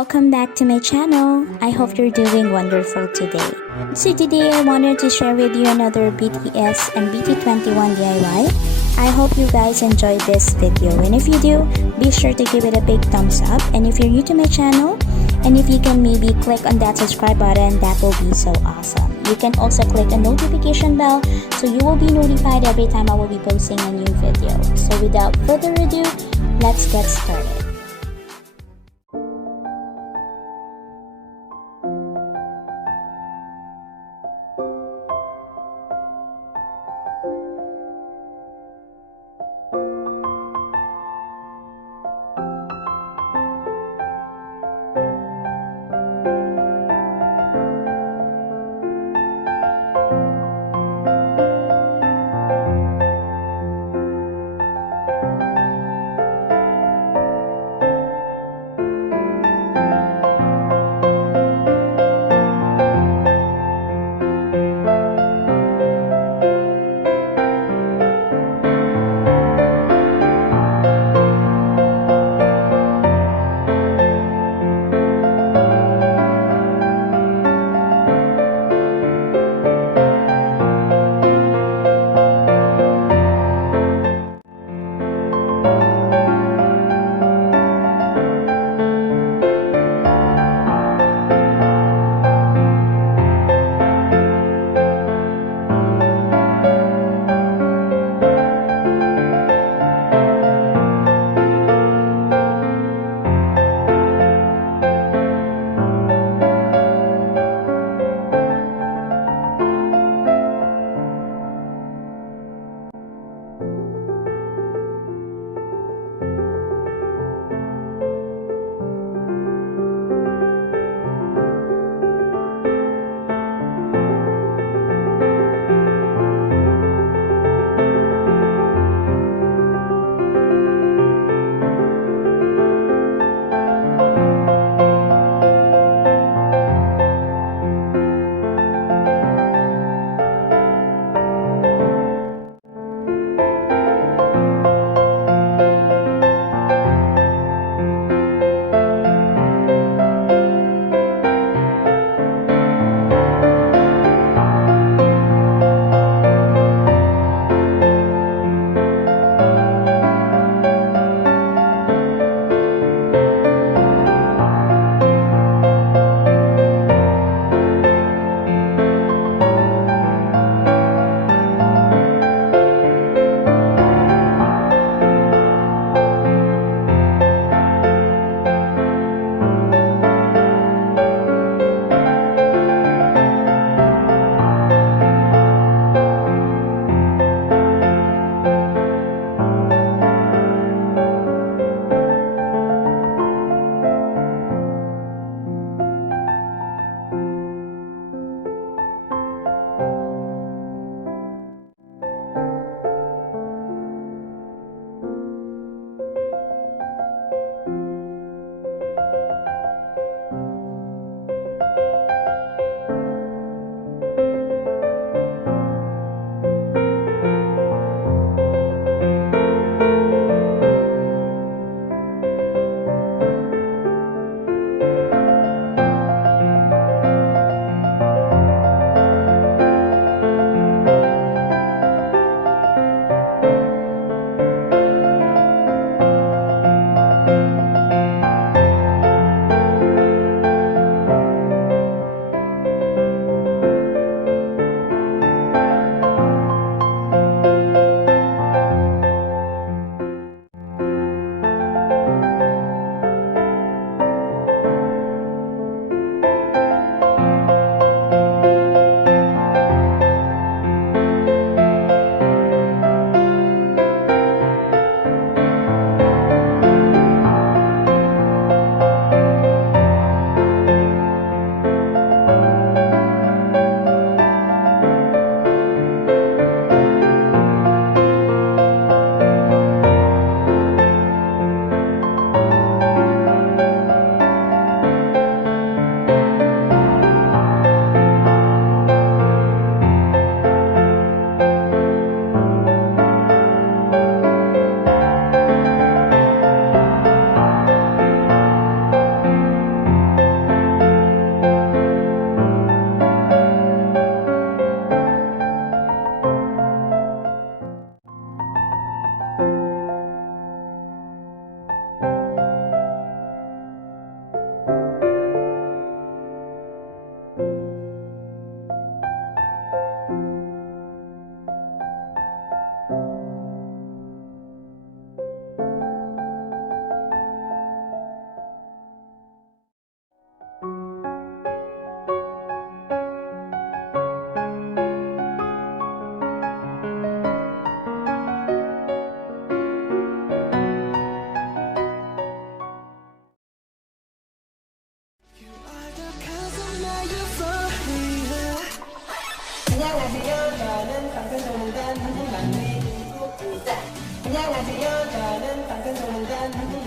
welcome back to my channel. I hope you're doing wonderful today. So today I wanted to share with you another BTS and BT21 DIY. I hope you guys enjoyed this video, and if you do, be sure to give it a big thumbs up. And if you're new to my channel, and if you can maybe click on that subscribe button, that will be so awesome. You can also click a notification bell so you will be notified every time I will be posting a new video. So without further ado, let's get started. 안녕하세요. 저는 방탄소년단 한국 막내 김국입니다. 안녕하세요. 저는 방탄소년단 한국